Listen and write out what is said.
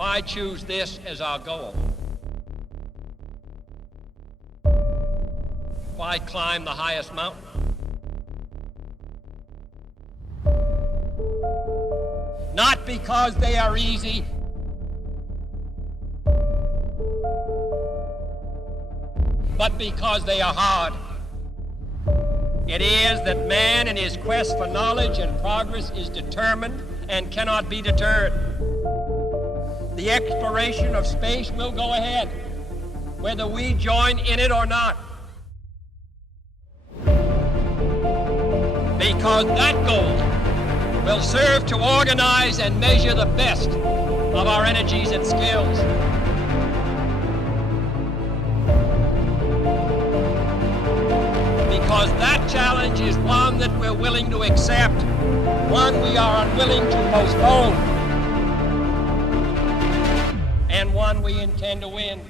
Why choose this as our goal? Why climb the highest mountain? Not because they are easy, but because they are hard. It is that man in his quest for knowledge and progress is determined and cannot be deterred. The exploration of space will go ahead, whether we join in it or not. Because that goal will serve to organize and measure the best of our energies and skills. Because that challenge is one that we're willing to accept, one we are unwilling to postpone, and one we intend to win.